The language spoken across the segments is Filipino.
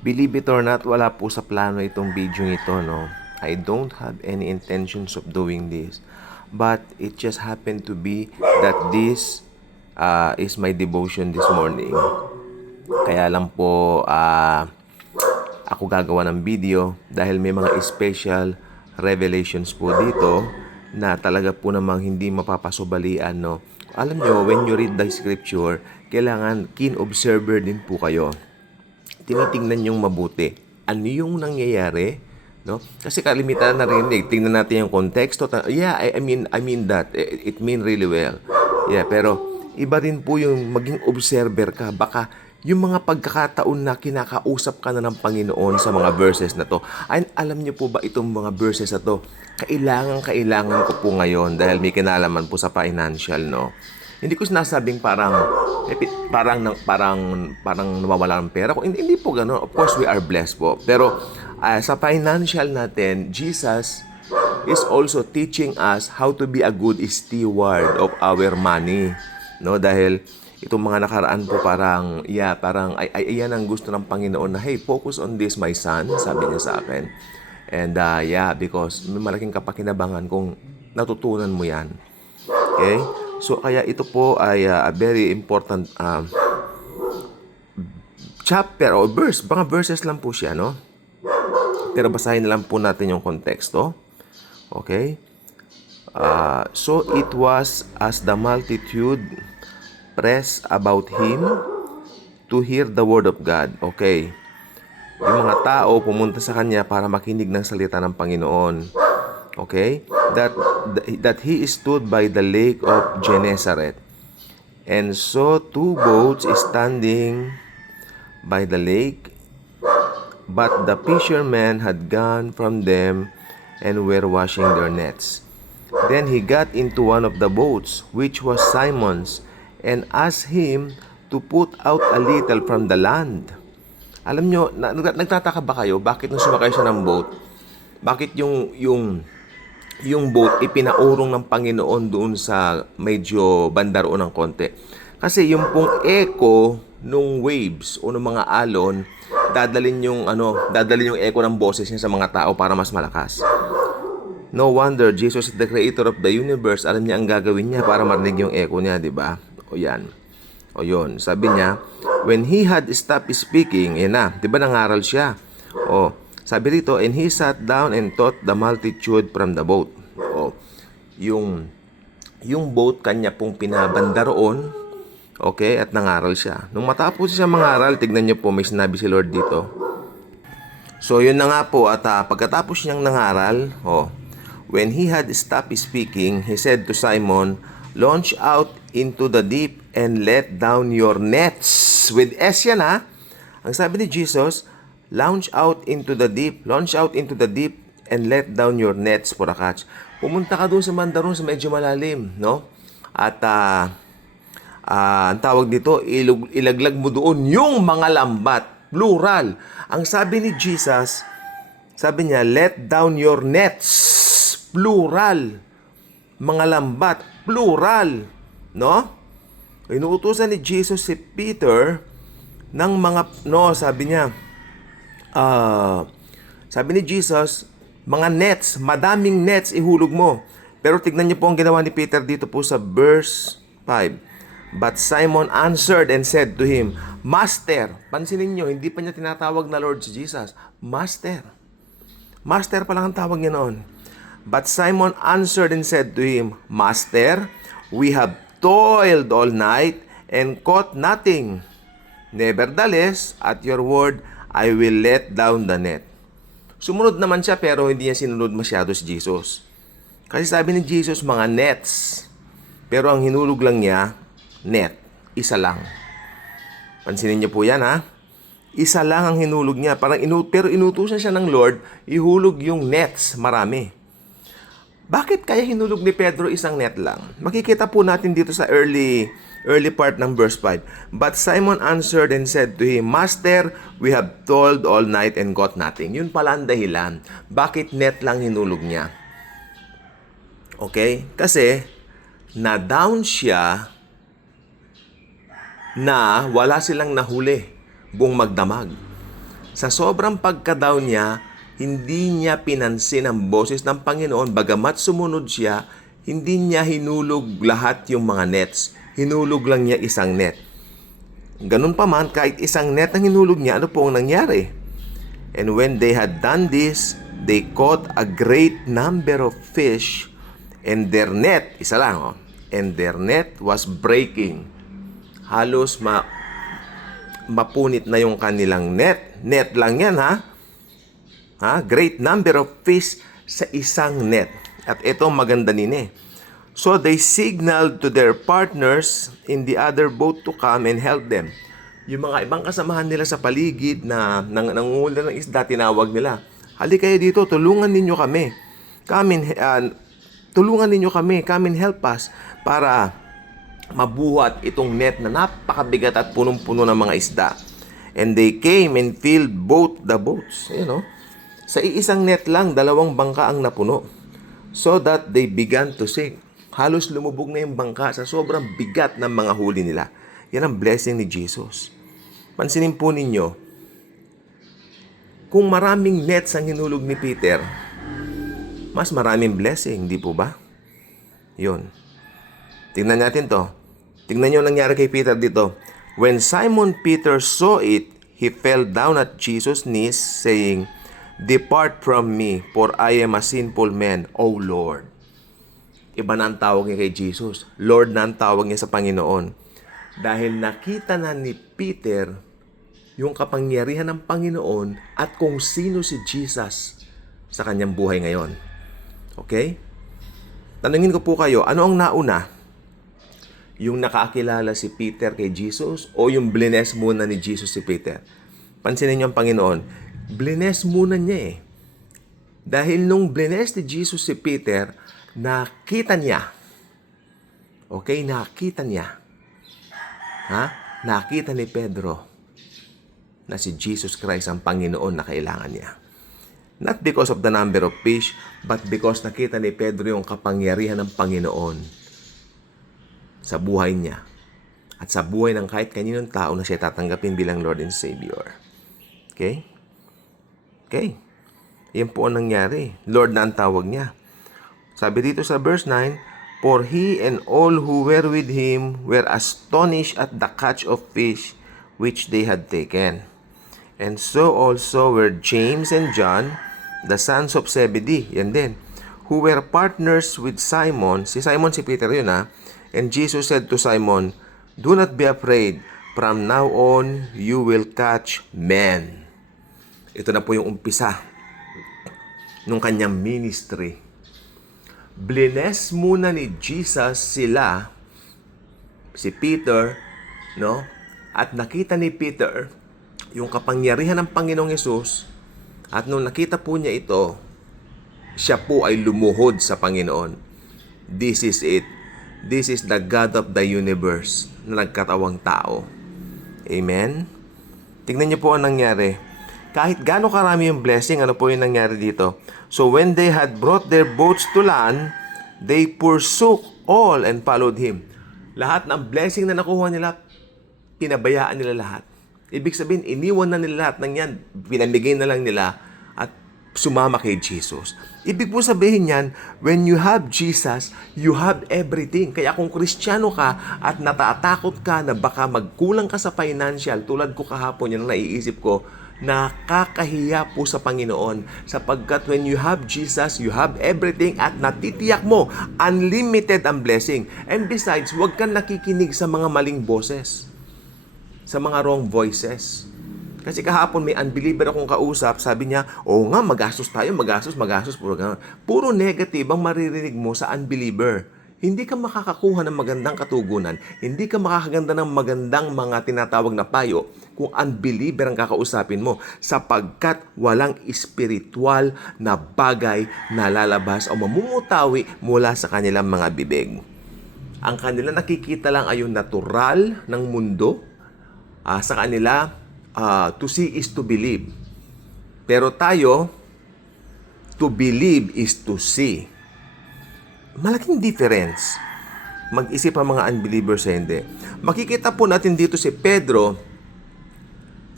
Believe it or not, wala po sa plano itong video ito, no? I don't have any intentions of doing this. But it just happened to be that this is my devotion this morning. Kaya lang po, ako gagawa ng video dahil may mga special revelations po dito na talaga po namang hindi mapapasubalian, no? Alam nyo, when you read the scripture, kailangan keen observer din po kayo. Tinitingnan yung mabuti. Ano yung nangyayari? No? Kasi kalimitan na narinig, tingnan natin yung konteksto. Yeah, I mean that. It mean really well. Yeah, pero iba rin po yung maging observer ka. Baka yung mga pagkakataon na kinakausap ka na ng Panginoon sa mga verses na to. Ay, alam niyo po ba itong mga verses na to? Kailangan ko po ngayon dahil may kinalaman po sa financial, no? Hindi ko sinasabing parang nawawala ng pera. Hindi po gano'n. Of course, we are blessed po. Pero sa financial natin, Jesus is also teaching us how to be a good steward of our money. No, dahil itong mga nakaraan po parang yan ang gusto ng Panginoon na, hey, focus on this, my son, sabi niya sa akin. And because may malaking kapakinabangan kung natutunan mo yan. Okay? So, kaya ito po ay a very important chapter or verse. Mga verses lang po siya, no? Pero basahin na lang po natin yung konteksto. Okay? So, it was as the multitude pressed about him to hear the word of God. Okay? Yung mga tao pumunta sa kanya para makinig ng salita ng Panginoon. Okay? That he stood by the lake of Gennesaret. And saw two boats standing by the lake, but the fishermen had gone from them and were washing their nets. Then he got into one of the boats, which was Simon's, and asked him to put out a little from the land. Alam nyo, nagtataka ba kayo bakit nung sumakay siya ng boat, bakit yung boat ipinaurong ng Panginoon doon sa medyo bandaroon ng konti? Kasi yung pong echo nung waves o ng mga alon, dadalin yung echo ng boses niya sa mga tao para mas malakas. No wonder Jesus is the creator of the universe. Alam niya ang gagawin niya para marinig yung echo niya, di ba? O yan. O yun. Sabi niya, when he had stopped speaking, yan na, di ba nangaral siya? O, sabi rito, and he sat down and taught the multitude from the boat. O, yung boat kanya pong pinabanda roon, okay, at nangaral siya. Nung matapos siya mangaral, tignan niyo po, may sinabi si Lord dito. So, yun na nga po, at pagkatapos niyang nangaral, when he had stopped speaking, he said to Simon, launch out into the deep and let down your nets. With S yan ha. Ang sabi ni Jesus, launch out into the deep and let down your nets for a catch. Pumunta ka doon sa mandaron sa medyo malalim, no? At ang tawag dito, ilaglag mo doon yung mga lambat, plural. Ang sabi ni Jesus, sabi niya, let down your nets, plural. Mga lambat, plural, no? Inuutusan ni Jesus si Peter ng mga, sabi ni Jesus, mga nets, madaming nets ihulog mo. Pero tignan niyo po ang ginawa ni Peter dito po sa verse 5. But Simon answered and said to him, Master, pansinin niyo, hindi pa niya tinatawag na Lord si Jesus. Master. Master pa lang ang tawag niya noon. But Simon answered and said to him, Master, we have toiled all night and caught nothing. Nevertheless, at your word, I will let down the net. Sumunod naman siya pero hindi niya sinunod masyado si Jesus. Kasi sabi ni Jesus, mga nets. Pero ang hinulog lang niya, net. Isa lang. Pansinin niyo po yan ha. Isa lang ang hinulog niya. Pero inutusan siya ng Lord, ihulog yung nets, marami. Bakit kaya hinulog ni Pedro isang net lang? Makikita po natin dito sa early part ng verse 5. But Simon answered and said to him, Master, we have toiled all night and got nothing. Yun pala ang dahilan. Bakit net lang hinulog niya? Okay? Kasi, na-down siya na wala silang nahuli buong magdamag. Sa sobrang pagka-down niya, hindi niya pinansin ang boses ng Panginoon. Bagamat sumunod siya, hindi niya hinulog lahat yung mga nets. Hinulog lang niya isang net. Ganun pa man, kahit isang net ang hinulog niya, ano po ang nangyari? And when they had done this, they caught a great number of fish, and their net, isa lang, and their net was breaking. Halos mapunit na yung kanilang net. Net lang yan, ha? Great number of fish sa isang net. At ito maganda din. So they signaled to their partners in the other boat to come and help them. Yung mga ibang kasamahan nila sa paligid na nangungula ng isda, tinawag nila, halika kayo dito, tulungan ninyo kami. Tulungan ninyo kami, come and help us para mabuhat itong net na napakabigat at punong-puno ng mga isda. And they came and filled both the boats. Sa iisang net lang, 2 bangka ang napuno. So that they began to sink. Halos lumubog na yung bangka sa sobrang bigat ng mga huli nila. Yan ang blessing ni Jesus. Pansinin po ninyo, kung maraming nets ang hinulog ni Peter, mas maraming blessing, di po ba? Yun. Tingnan natin to. Tingnan nyo nangyari kay Peter dito. When Simon Peter saw it, he fell down at Jesus' knees, saying, "Depart from me, for I am a sinful man, O Lord." Iba na ang tawag niya kay Jesus. Lord na ang tawag niya sa Panginoon. Dahil nakita na ni Peter yung kapangyarihan ng Panginoon at kung sino si Jesus sa kanyang buhay ngayon. Okay? Tanungin ko po kayo, ano ang nauna? Yung nakakilala si Peter kay Jesus o yung blines muna ni Jesus si Peter? Pansinin niyo ang Panginoon, blines muna niya Dahil nung blines ni Jesus si Peter, nakita niya. Okay, nakita niya. Nakita ni Pedro na si Jesus Christ ang Panginoon na kailangan niya. Not because of the number of fish, but because nakita ni Pedro yung kapangyarihan ng Panginoon sa buhay niya at sa buhay ng kahit kaninong tao na siya tatanggapin bilang Lord and Savior. Okay? Okay. Yan po ang nangyari. Lord na ang tawag niya. Sabi dito sa verse 9, "For he and all who were with him were astonished at the catch of fish which they had taken. And so also were James and John, the sons of Zebedee," yan din, "who were partners with Simon." Si Simon, si Peter yun "And Jesus said to Simon, 'Do not be afraid. From now on, you will catch men.'" Ito na po yung umpisa nung kanyang ministry. Blines muna ni Jesus sila, si Peter, at nakita ni Peter yung kapangyarihan ng Panginoong Hesus, at nung nakita po niya ito, siya po ay lumuhod sa Panginoon. This is it. This is the God of the universe na nagkatawang tao. Amen? Tingnan niyo po ang nangyari. Kahit gaano karami yung blessing, ano po yung nangyari dito? "So when they had brought their boats to land, they forsook all and followed him." Lahat ng blessing na nakuha nila, pinabayaan nila lahat. Ibig sabihin, iniwan na nila lahat ng yan. Pinamigay na lang nila at sumama kay Jesus. Ibig po sabihin yan, when you have Jesus, you have everything. Kaya kung Kristiyano ka at natatakot ka na baka magkulang ka sa financial, tulad ko kahapon, yan ang naiisip ko, nakakahiya po sa Panginoon, sapagkat when you have Jesus, you have everything at natitiyak mo, unlimited ang blessing. And besides, huwag kang nakikinig sa mga maling boses, sa mga wrong voices. Kasi kahapon may unbeliever akong kausap, sabi niya, "Oo nga, magastos tayo, magastos, puro negative ang maririnig mo sa unbeliever. Hindi ka makakakuha ng magandang katugunan, hindi ka makakaganda ng magandang mga tinatawag na payo kung unbeliever ang kakausapin mo, sapagkat walang espiritual na bagay na lalabas o mamumutawi mula sa kanilang mga bibig. Ang kanila nakikita lang ay yung natural ng mundo. Sa kanila, to see is to believe. Pero tayo, to believe is to see. Malaking difference. Mag-isip ang mga unbelievers sa hindi. Makikita po natin dito si Pedro,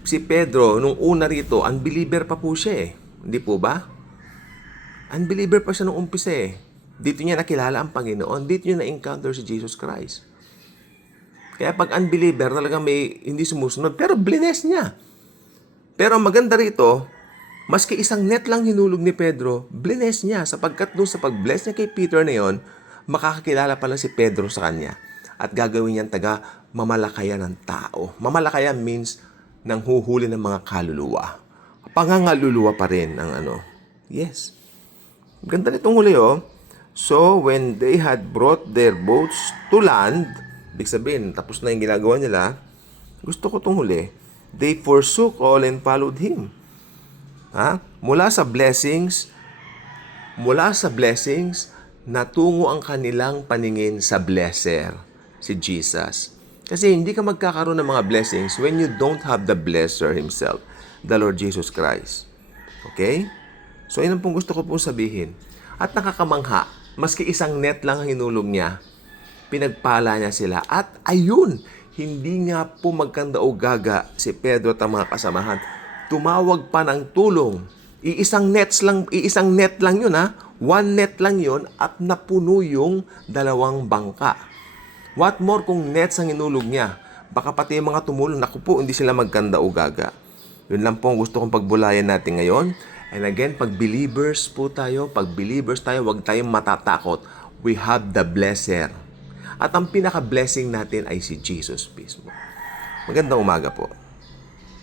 si Pedro, nung una rito, unbeliever pa po siya eh. Hindi po ba? Unbeliever pa siya nung umpisa eh. Dito niya nakilala ang Panginoon. Dito niya na-encounter si Jesus Christ. Kaya pag unbeliever, talagang may hindi sumusunod. Pero blines niya. Pero maganda rito, maski isang net lang hinulog ni Pedro, blines niya. Sapagkat doon sa pag-bless niya kay Peter na yon, makakakilala pala si Pedro sa kanya. At gagawin niyang mamalakayan ng tao. Mamalakayan means nang huhuli ng mga kaluluwa. Pangangaluluwa pa rin ang Yes. Ganda nitong huli So, when they had brought their boats to land, ibig sabihin, tapos na yung ginagawa nila, gusto ko itong huli, they forsook all and followed Him. Mula sa blessings, natungo ang kanilang paningin sa blesser, si Jesus. Kasi hindi ka magkakaroon ng mga blessings when you don't have the blesser Himself, the Lord Jesus Christ. Okay? So, yun ang pong gusto ko pong sabihin. At nakakamangha, maski isang net lang ang hinulog niya, pinagpala niya sila. At ayun, hindi nga po magkanda o gaga si Pedro at ang mga kasamahan. Tumawag pa ng tulong. Iisang net lang yun One net lang yun at napuno yung 2 bangka. What more kung nets ang hinulog niya? Baka pati yung mga tumulong, naku po, hindi sila magkanda o gaga. Yun lang po ang gusto kong pagbulayan natin ngayon. And again, pag believers tayo, huwag tayong matatakot. We have the blesser. At ang pinaka-blessing natin ay si Jesus mismo. Magandang umaga po.